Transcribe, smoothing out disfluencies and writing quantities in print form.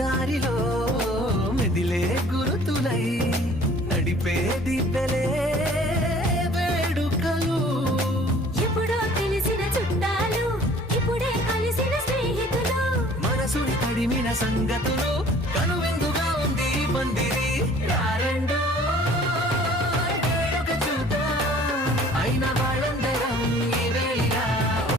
దారిలో మెదిలే గురుతులై నడిపే దిబ్బెలే వేడుకలు. ఎప్పుడో తెలిసిన చుట్టాలు ఇప్పుడే కలిసిన స్నేహితులు, మనసుని తడిమిన సంగతులు